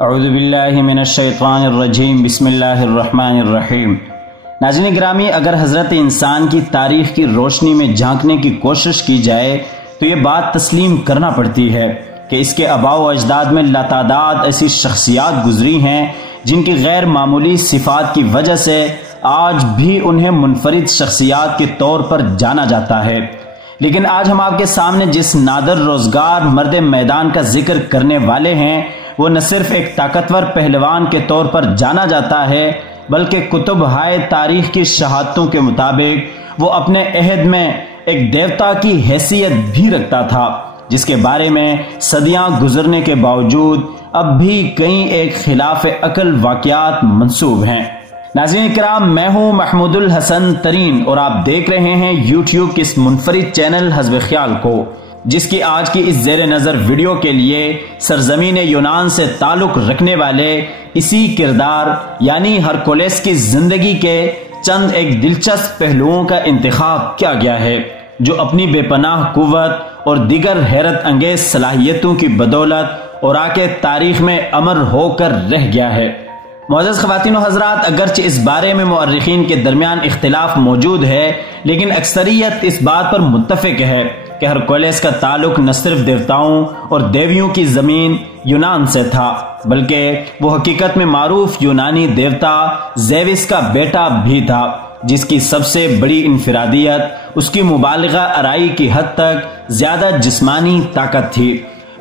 اعوذ باللہ من الشیطان الرجیم بسم اللہ الرحمن الرحیم۔ ناظرین گرامی، اگر حضرت انسان کی تاریخ کی روشنی میں جھانکنے کی کوشش کی جائے تو یہ بات تسلیم کرنا پڑتی ہے کہ اس کے آباء و اجداد میں لاتعداد ایسی شخصیات گزری ہیں جن کی غیر معمولی صفات کی وجہ سے آج بھی انہیں منفرد شخصیات کے طور پر جانا جاتا ہے۔ لیکن آج ہم آپ کے سامنے جس نادر روزگار مرد میدان کا ذکر کرنے والے ہیں وہ نہ صرف ایک طاقتور پہلوان کے طور پر جانا جاتا ہے بلکہ کتب ہائے تاریخ کی شہادتوں کے مطابق وہ اپنے عہد میں ایک دیوتا کی حیثیت بھی رکھتا تھا، جس کے بارے میں صدیاں گزرنے کے باوجود اب بھی کئی ایک خلاف عقل واقعات منسوب ہیں۔ ناظرین کرام، میں ہوں محمود الحسن ترین اور آپ دیکھ رہے ہیں یوٹیوب کے اس منفرد چینل حزب خیال کو، جس کی آج کی اس زیر نظر ویڈیو کے لیے سرزمین یونان سے تعلق رکھنے والے اسی کردار یعنی ہرکولس کی زندگی کے چند ایک دلچسپ پہلوؤں کا انتخاب کیا گیا ہے، جو اپنی بے پناہ قوت اور دیگر حیرت انگیز صلاحیتوں کی بدولت اور آ کے تاریخ میں امر ہو کر رہ گیا ہے۔ معزز خواتین و حضرات، اگرچہ اس بارے میں مورخین کے درمیان اختلاف موجود ہے لیکن اکثریت اس بات پر متفق ہے کہ ہرکولس کا تعلق نہ صرف دیوتاؤں اور دیویوں کی زمین یونان سے تھا بلکہ وہ حقیقت میں معروف یونانی دیوتا زیوس کا بیٹا بھی تھا، جس کی سب سے بڑی انفرادیت اس کی مبالغہ آرائی کی حد تک زیادہ جسمانی طاقت تھی۔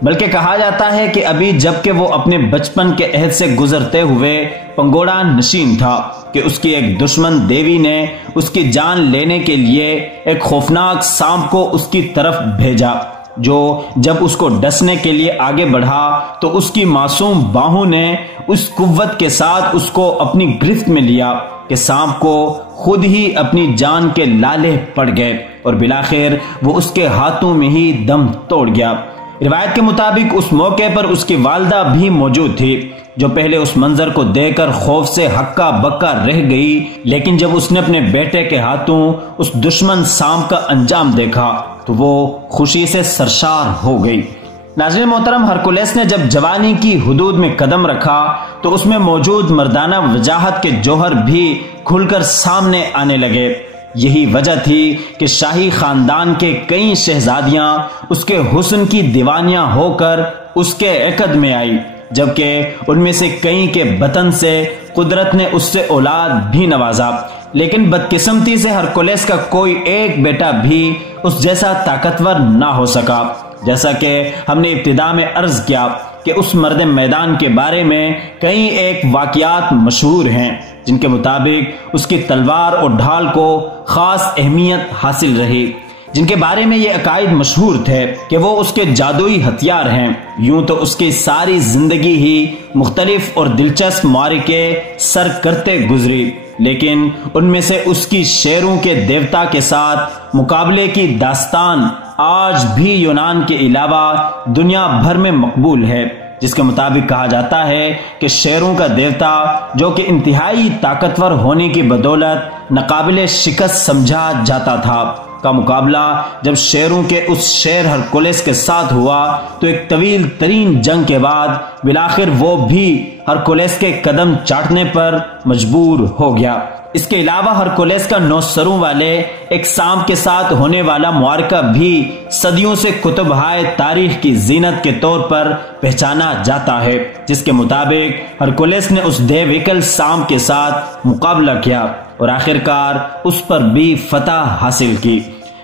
بلکہ کہا جاتا ہے کہ ابھی جبکہ وہ اپنے بچپن کے عہد سے گزرتے ہوئے پنگوڑا نشین تھا کہ اس کی ایک دشمن دیوی نے اس کی جان لینے کے لیے ایک خوفناک سانپ کو اس کی طرف بھیجا، جو جب اس کو ڈسنے کے لیے آگے بڑھا تو اس کی معصوم باہوں نے اس قوت کے ساتھ اس کو اپنی گرفت میں لیا کہ سانپ کو خود ہی اپنی جان کے لالے پڑ گئے اور بالآخر وہ اس کے ہاتھوں میں ہی دم توڑ گیا۔ روایت کے مطابق اس موقع پر اس کی والدہ بھی موجود تھی، جو پہلے اس منظر کو دیکھ کر خوف سے ہکا بکا رہ گئی، لیکن جب اس نے اپنے بیٹے کے ہاتھوں اس دشمن سانپ کا انجام دیکھا تو وہ خوشی سے سرشار ہو گئی۔ ناظرین محترم، ہرکولس نے جب جوانی کی حدود میں قدم رکھا تو اس میں موجود مردانہ وجاہت کے جوہر بھی کھل کر سامنے آنے لگے۔ یہی وجہ تھی کہ شاہی خاندان کے کئی شہزادیاں اس کے حسن کی دیوانیاں ہو کر اس کے عقد میں آئی، جبکہ ان میں سے کئی کے بطن سے قدرت نے اس سے اولاد بھی نوازا، لیکن بدقسمتی سے ہرکولس کا کوئی ایک بیٹا بھی اس جیسا طاقتور نہ ہو سکا۔ جیسا کہ ہم نے ابتدا میں عرض کیا کہ اس مرد میدان کے بارے میں کئی ایک واقعات مشہور ہیں جن کے مطابق اس کی تلوار اور ڈھال کو خاص اہمیت حاصل رہی، جن کے بارے میں یہ عقائد مشہور تھے کہ وہ اس کے جادوئی ہتھیار ہیں۔ یوں تو اس کی ساری زندگی ہی مختلف اور دلچسپ معرکے سر کرتے گزری، لیکن ان میں سے اس کی شیروں کے دیوتا کے ساتھ مقابلے کی داستان آج بھی یونان کے علاوہ دنیا بھر میں مقبول ہے، جس کے مطابق کہا جاتا ہے کہ شیروں کا دیوتا، جو کہ انتہائی طاقتور ہونے کی بدولت ناقابل شکست سمجھا جاتا تھا، کا مقابلہ جب شیروں کے اس شیر ہرکولس کے ساتھ ہوا تو ایک طویل ترین جنگ کے بعد بالآخر وہ بھی ہرکولس کے قدم چاٹنے پر مجبور ہو گیا۔ اس کے علاوہ ہرکولس کا 9 سروں والے ایک سانپ کے ساتھ ہونے والا معرکہ بھی صدیوں سے کتب ہائے تاریخ کی زینت کے طور پر پہچانا جاتا ہے، جس کے مطابق ہرکولس نے اس دیویکل سانپ کے ساتھ مقابلہ کیا اور آخرکار اس پر بھی فتح حاصل کی۔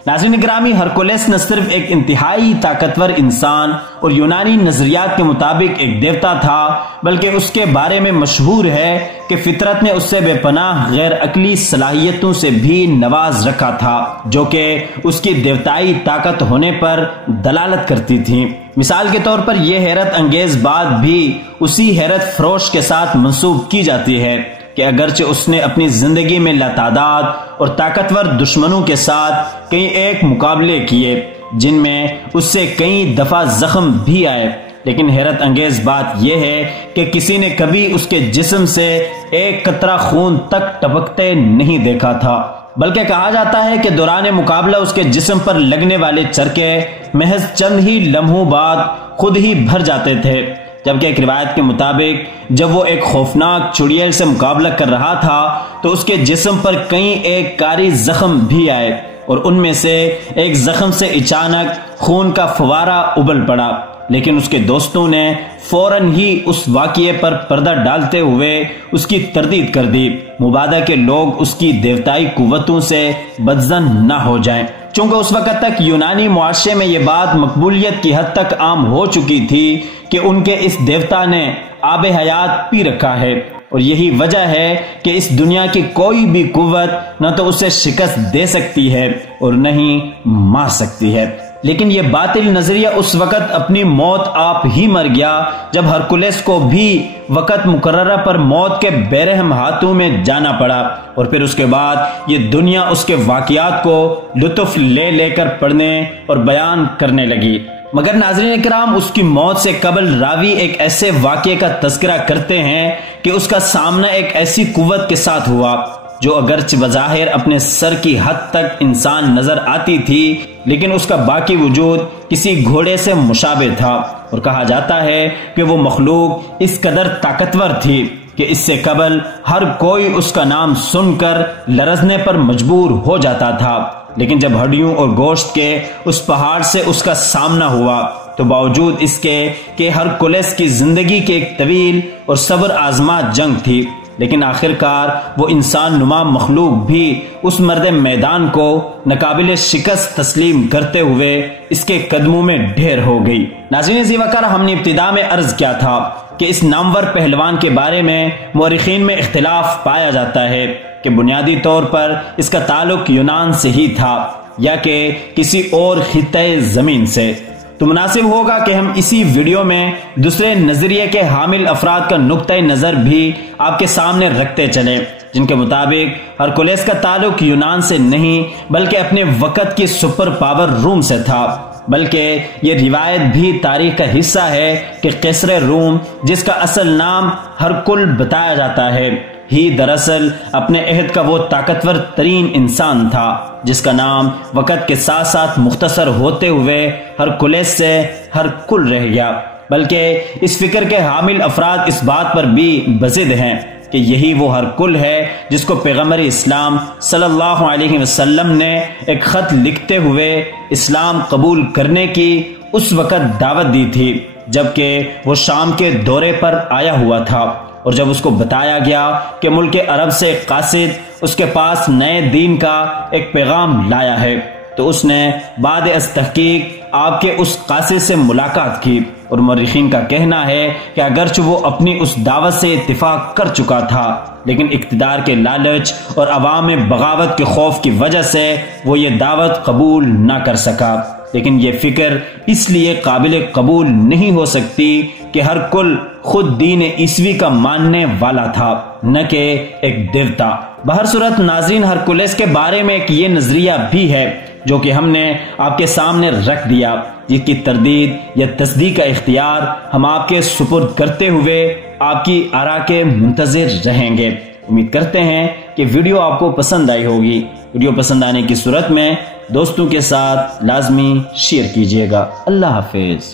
ناظرین گرامی، ہرکولس نہ صرف ایک انتہائی طاقتور انسان اور یونانی نظریات کے مطابق ایک دیوتا تھا بلکہ اس کے بارے میں مشہور ہے کہ فطرت نے اس سے بے پناہ غیر عقلی صلاحیتوں سے بھی نواز رکھا تھا، جو کہ اس کی دیوتائی طاقت ہونے پر دلالت کرتی تھیں۔ مثال کے طور پر یہ حیرت انگیز بات بھی اسی حیرت فروش کے ساتھ منسوب کی جاتی ہے کہ اگرچہ اس نے اپنی زندگی میں لاتعداد اور طاقتور دشمنوں کے ساتھ کئی ایک مقابلے کیے جن میں اس سے کئی دفعہ زخم بھی آئے، لیکن حیرت انگیز بات یہ ہے کہ کسی نے کبھی اس کے جسم سے ایک قطرہ خون تک ٹپکتے نہیں دیکھا تھا، بلکہ کہا جاتا ہے کہ دوران مقابلہ اس کے جسم پر لگنے والے چرکے محض چند ہی لمحوں بعد خود ہی بھر جاتے تھے، جبکہ ایک روایت کے مطابق جب وہ ایک خوفناک چڑیل سے مقابلہ کر رہا تھا تو اس کے جسم پر کئی ایک کاری زخم بھی آئے اور ان میں سے ایک زخم سے اچانک خون کا فوارہ ابل پڑا، لیکن اس کے دوستوں نے فوراً ہی اس واقعے پر پردہ ڈالتے ہوئے اس کی تردید کر دی، مبادا کہ لوگ اس کی دیوتائی قوتوں سے بدظن نہ ہو جائیں۔ چونکہ اس وقت تک یونانی معاشرے میں یہ بات مقبولیت کی حد تک عام ہو چکی تھی کہ ان کے اس دیوتا نے آب حیات پی رکھا ہے، اور یہی وجہ ہے کہ اس دنیا کی کوئی بھی قوت نہ تو اسے شکست دے سکتی ہے اور نہ ہی مار سکتی ہے۔ لیکن یہ باطل نظریہ اس وقت اپنی موت آپ ہی مر گیا جب ہرکولس کو بھی وقت مقررہ پر موت کے بے-رحم ہاتھوں میں جانا پڑا، اور پھر اس کے بعد یہ دنیا اس کے واقعات کو لطف لے لے کر پڑھنے اور بیان کرنے لگی۔ مگر ناظرین کرام، اس کی موت سے قبل راوی ایک ایسے واقعے کا تذکرہ کرتے ہیں کہ اس کا سامنا ایک ایسی قوت کے ساتھ ہوا جو اگرچہ بظاہر اپنے سر کی حد تک انسان نظر آتی تھی، لیکن اس کا باقی وجود کسی گھوڑے سے مشابہ تھا، اور کہا جاتا ہے کہ وہ مخلوق اس قدر طاقتور تھی کہ اس سے قبل ہر کوئی اس کا نام سن کر لرزنے پر مجبور ہو جاتا تھا، لیکن جب ہڈیوں اور گوشت کے اس پہاڑ سے اس کا سامنا ہوا تو باوجود اس کے کہ ہرکولس کی زندگی کی ایک طویل اور صبر آزما جنگ تھی، لیکن آخرکار وہ انسان نما مخلوق بھی اس مرد میدان کو ناقابل شکست تسلیم کرتے ہوئے اس کے قدموں میں ڈھیر ہو گئی۔ ناظرین ذی وقار، ہم نے ابتدا میں عرض کیا تھا کہ اس نامور پہلوان کے بارے میں مورخین میں اختلاف پایا جاتا ہے کہ بنیادی طور پر اس کا تعلق یونان سے ہی تھا یا کہ کسی اور خطۂ زمین سے۔ تو مناسب ہوگا کہ ہم اسی ویڈیو میں دوسرے نظریے کے حامل افراد کا نقطۂ نظر بھی آپ کے سامنے رکھتے چلیں، جن کے مطابق ہرکولس کا تعلق یونان سے نہیں بلکہ اپنے وقت کی سپر پاور روم سے تھا، بلکہ یہ روایت بھی تاریخ کا حصہ ہے کہ قیصر روم، جس کا اصل نام ہرکل بتایا جاتا ہے، ہی دراصل اپنے عہد کا وہ طاقتور ترین انسان تھا جس کا نام وقت کے ساتھ ساتھ مختصر ہوتے ہوئے ہرکولس سے ہرکل رہ گیا۔ بلکہ اس فکر کے حامل افراد اس بات پر بھی بضد ہیں کہ یہی وہ ہرکل ہے جس کو پیغمبر اسلام صلی اللہ علیہ وسلم نے ایک خط لکھتے ہوئے اسلام قبول کرنے کی اس وقت دعوت دی تھی جبکہ وہ شام کے دورے پر آیا ہوا تھا، اور جب اس کو بتایا گیا کہ ملک عرب سے ایک قاصد اس کے پاس نئے دین کا ایک پیغام لایا ہے تو اس نے بعد از تحقیق آپ کے اس قاصد سے ملاقات کی، اور مورخین کا کہنا ہے کہ اگرچہ وہ اپنی اس دعوت سے اتفاق کر چکا تھا لیکن اقتدار کے لالچ اور عوام میں بغاوت کے خوف کی وجہ سے وہ یہ دعوت قبول نہ کر سکا۔ لیکن یہ فکر اس لیے قابل قبول نہیں ہو سکتی کہ ہرکل خود دین عیسوی کا ماننے والا تھا نہ کہ ایک دیوتا۔ بہر صورت ناظرین، ہرکولس کے بارے میں ایک یہ نظریہ بھی ہے جو کہ ہم نے آپ کے سامنے رکھ دیا، جس کی تردید یا تصدیق کا اختیار ہم آپ کے سپرد کرتے ہوئے آپ کی آراء کے منتظر رہیں گے۔ امید کرتے ہیں کہ ویڈیو آپ کو پسند آئی ہوگی۔ ویڈیو پسند آنے کی صورت میں دوستوں کے ساتھ لازمی شیئر کیجیے گا۔ اللہ حافظ۔